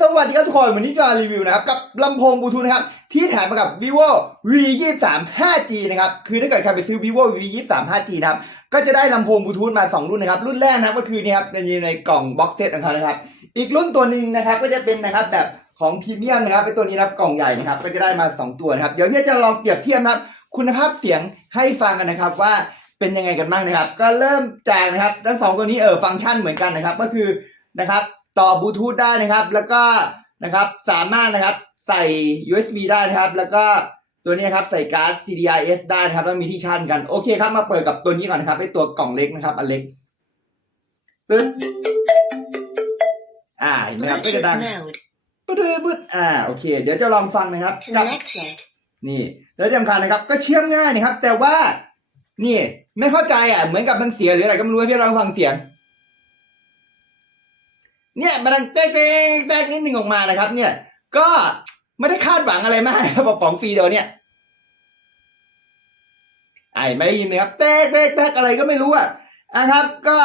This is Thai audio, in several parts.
สวัสดีครับทุกคนวันนี้จะรีวิวนะครับกับลำโพงบลูทูธนะครับที่แถมมากับ vivo v 2 3 5g นะครับคือถ้าเกิดใครไปซื้อ vivo v 2 3 5g นะครับก็จะได้ลำโพงบลูทูธมา 2 รุ่นนะครับรุ่นแรกนะครับก็คือนี่ครับในในกล่องบ็อกเซตของเขานะครับอีกรุ่นตัวหนึ่งนะครับก็จะเป็นนะครับแบบของพรีเมียมนะครับเป็นตัวนี้นะครับกล่องใหญ่นะครับก็จะได้มา 2 ตัวนะครับเดี๋ยวพี่จะลองเปรียบเทียบนะครับคุณภาพเสียงให้ฟังกันนะครับว่าเป็นยังไงกันบ้างนะครับ ก็เริ่มจากนะครับทั้งสองตัวนี้เออฟังก์ชันเหมือนกันนะครับก็คือนะครับ ต่อบลูทูธได้นะครับ แล้วก็นะครับสามารถนะครับใส่ USB ได้นะครับ แล้วก็ตัวนี้ครับใส่การ์ด CDRS ได้นะครับแล้วมีที่ชาร์จกันโอเคครับมาเปิดกับตัวนี้ก่อนนะครับไอตัวกล่องเล็กนะครับ อันเล็กตึ๊ดอ่าเห็นไหมครับก็จะ Bluetooth ดัง mode ปึ๊ดปึ๊ดอ่าโอเค เดี๋ยวจะลองฟังนะครับกับ connected. นี่แล้วที่สำคัญนะครับ ก็เชื่อมง่ายนะครับ แต่ว่า นี่ ไม่เข้าใจอะเหมือนกับมันเสียหรืออะไรก็ไม่รู้ให้พี่ลองฟังเสียง เนี่ยมันดังแต๊กแต๊กแต๊กนิดหนึ่งออกมานะครับ เนี่ย ก็ไม่ได้คาดหวังอะไรมากครับของฟรีเดียวเนี่ยไอ้ไม่ได้ยินนะครับแต๊กแต๊กแตกอะไรก็ไม่รู้อะนะครับ ก็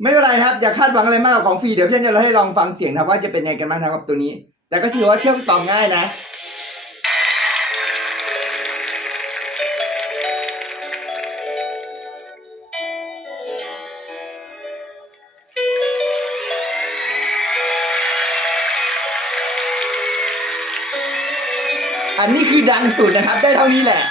ไม่เป็นไรครับ อย่าคาดหวังอะไรมากกับของฟรีเดี๋ยวเพื่อนจะให้ลองฟังเสียงนะครับว่าจะเป็นไงกันบ้างนะครับกับตัวนี้ แต่ก็ถือว่าเชื่อมต่อง่ายนะ อันนี้คือดังสุดนะครับ ได้เท่านี้แหละ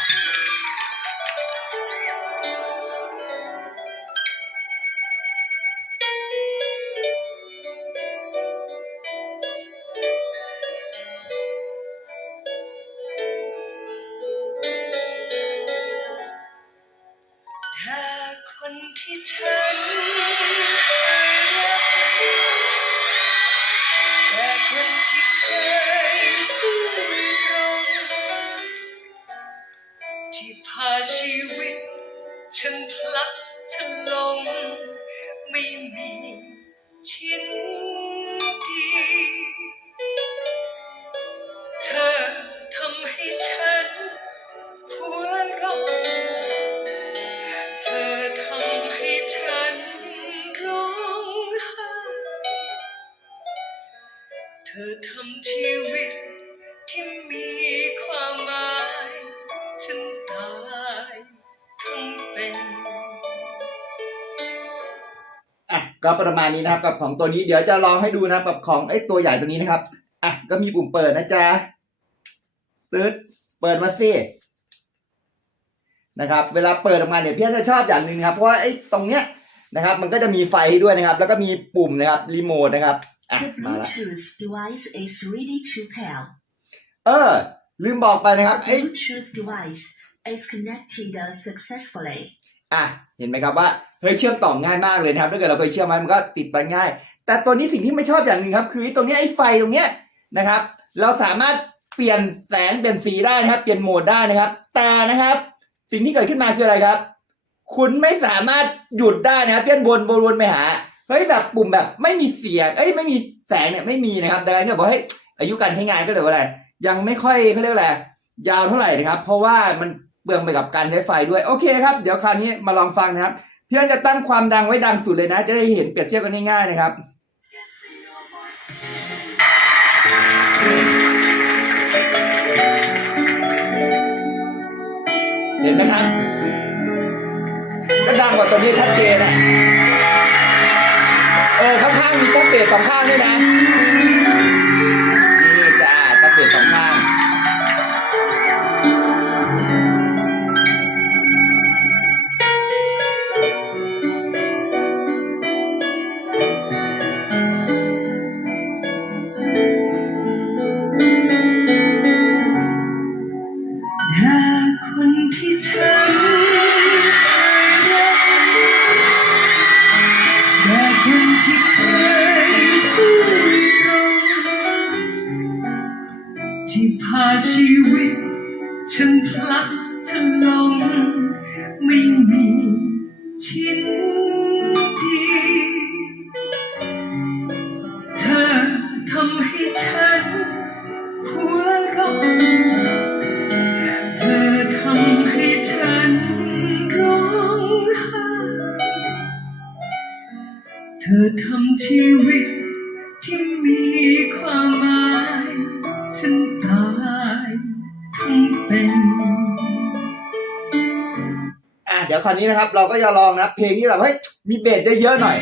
ถ้าคนที่ฉันเคยรักแต่คนที่เคยซื่ ก็ประมาณนี้นะครับกับของตัวนี้เดี๋ยวจะลองให้ดูนะครับกับของไอ้ตัวใหญ่ตัวนี้นะครับอะก็มีปุ่มเปิดนะจ๊ะตึ๊ดเปิดมาสินะครับ เวลาเปิดออกมาเนี่ยพี่จะชอบอย่างหนึ่งนะครับเพราะว่าไอ้ตรงเนี้ยนะครับ มันก็จะมีไฟให้ด้วยนะครับ แล้วก็มีปุ่มนะครับรีโมทนะครับอะ The มาละ Bluetooth device is ready to pair. เออ ลืมบอกไปนะครับ The ไอ้ อะเห็นไหมครับว่าเฮ้ยเชื่อมต่อง่ายมากเลยนะครับถ้าเกิดเราเคยเชื่อมไว้มันก็ติดไปง่าย แต่ตัวนี้สิ่งที่ไม่ชอบอย่างหนึ่งครับ คือตรงนี้ไอ้ไฟตรงเนี้ยนะครับ เราสามารถเปลี่ยนแสงเปลี่ยนสีได้นะครับ เปลี่ยนโหมดได้นะครับ แต่นะครับ สิ่งที่เกิดขึ้นมาคืออะไรครับ คุณไม่สามารถหยุดได้นะครับเปลี่ยนวนวนไปหาเฮ้ยแบบปุ่มแบบไม่มีเสียงเอ้ยไม่มีแสงเนี่ยไม่มีนะครับดังนั้นก็บอกให้ยอายุการใช้งานก็เลยว่าอะไรยังไม่ค่อยเขาเรียกอะไรยาวเท่าไหร่นะครับ เพราะว่ามัน เปลืองไปกับการใช้ไฟด้วยโอเคครับ เดี๋ยวคราวนี้มาลองฟังนะครับเพื่อนจะตั้งความดังไว้ดังสุดเลยนะ จะได้เห็นเปรียบเทียบกันง่ายๆนะครับเห็นไหมครับก็ดังกว่าตัวนี้ชัดเจนอะเออข้างๆมีซับเบสสองข้างด้วยนะ พลัดฉันหลงไม่มีชิ้นดีเธอทำให้ฉันหัวเราะเธอทำให้ฉันร้องไห้เธอทำชีวิต คราวนี้นะครับ เราก็จะลองนะเพลงที่แบบเฮ้ยมีเบสเยอะๆหน่อย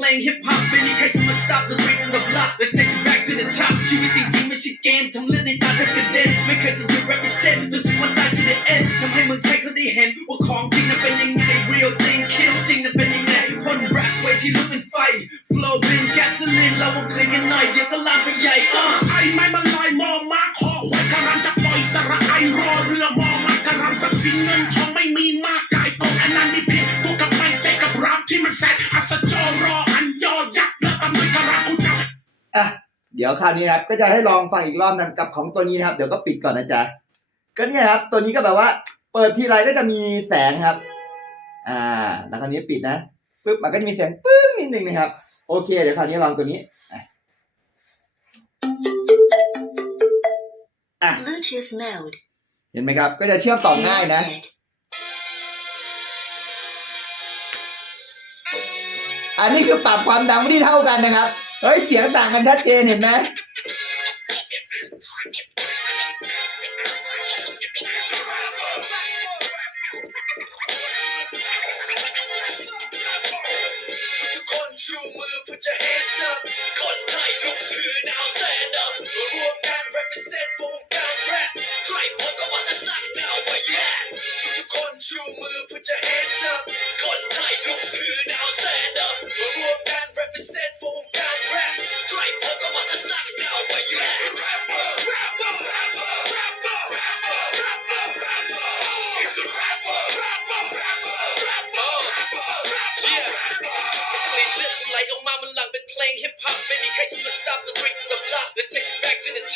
มันหลั่งเป็นเพลงฮิปฮอปไม่มีใครจะมา stop the rhythm of block let's take it back to the top ชีวิตจริงๆไม่ใช่เกมทำเลือดในตาแทบกระเด็นไม่เคยจะหยุด represent จนถึงวันตาย to the end ทำให้เมืองไทยเขาได้เห็นว่าของจริงนั้นเป็นยังไง real thing kill จริงนั้นเป็นยังไงคนแรปเวทีลุกเป็นไฟ flow เป็น gasoline เราเอาเคลียร์กันหน่อยเดี๋ยวก็ลามไปใหญ่ไอ้ไม้มันลอยมองมาคอหวยกำลังจะปล่อยสระไอรอ อะเดี๋ยวคราวนี้นะครับก็จะให้ลองฟังอีกรอบนะกับของตัวนี้นะครับ เดี๋ยวก็ปิดก่อนนะจ๊ะก็เนี่ยครับ ตัวนี้ก็แบบว่า เปิดทีไรก็จะมีแสงครับ อ่า แล้วคราวนี้ปิดนะปึ๊บมันก็จะมีเสียงปึ้งนิดนึงนะครับ โอเค เดี๋ยวคราวนี้ลองตัวนี้อะอะ Bluetooth mode. เห็นไหมครับ ก็จะเชื่อมต่อง่ายนะ Connected. อันนี้คือปรับความดังไม่ได้เท่ากันนะครับ เฮ้ย เสียงต่างกันชัดเจนเห็นไหมชูมือ put your hands up คนไทยยกมือ now stand up รวมกัน represent วงการแรปใครพบก็มาสนั่ง now ว่า yeah ทุกคนชูมือ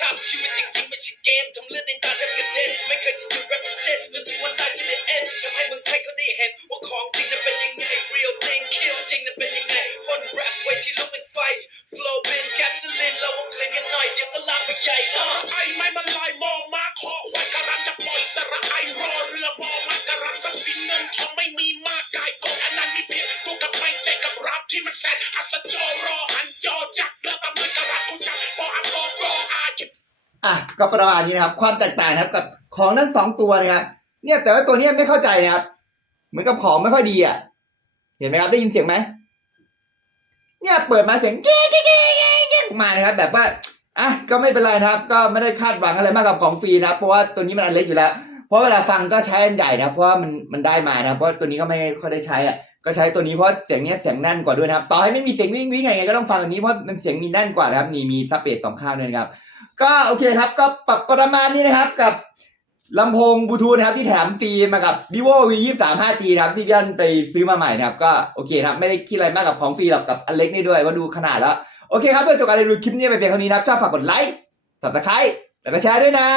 top ชีวิตจริงๆไม่ใช่เกมทำเลือดในตาแทบกระเด็นไม่เคยจะหยุด represent จนถึงวันตาย to the end ทำให้เมืองไทยเขาได้เห็นว่าของจริงนั้นเป็นยังไง real thing kill จริงนั้นเป็นยังะก็ประมาณนี้นะครับ ความแตกต่างนะครับกับของทั้งสองตัวนะครับเนี่ยแต่ว่าตัวนี้ไม่เข้าใจนะครับเหมือนกับของไม่ค่อยดีอะเห็นไหมครับได้ยินเสียงไหมเนี่ยเปิดมาเสียงแก๊กแก๊กแก๊กกิ๊กมานะครับ แบบว่าอะก็ไม่เป็นไรนะครับ ก็ไม่ได้คาดหวังอะไรมากกับของฟรีนะเพราะว่าตัวนี้มันอันเล็กอยู่แล้ว เพราะเวลาฟังก็ใช้อันใหญ่นะเพราะว่ามันมันได้มานะเพราะตัวนี้ก็ไม่ค่อยได้ใช้อะก็ใช้ตัวนี้เพราะเสียงเนี้ยเสียงแน่นกว่าด้วยนะครับ ต่อให้ไม่มีเสียงวิ่งวิ่งไงก็ต้องฟังอันนี้เพราะมันเสียงมีแน่นกว่านะครับนี่มีซับเบสสองข้างด้วยนะครับ ก็โอเคครับ ก็ปรับประมาณนี้นะครับกับลำโพงบลูทูธนะครับที่แถมฟรีมากับ vivo v 2 3 5g นะครับที่พี่อันไปซื้อมาใหม่นะครับ ก็โอเคครับไม่ได้คิดอะไรมากกับของฟรีหรอกกับอันเล็กนี่ด้วยว่าดูขนาดแล้ว โอเคครับเพื่อจบการรีวิวคลิปนี้ไปเพียงเท่านี้นะครับชอบฝากกดไลค์ subscribe แล้วก็แชร์ด้วยนะ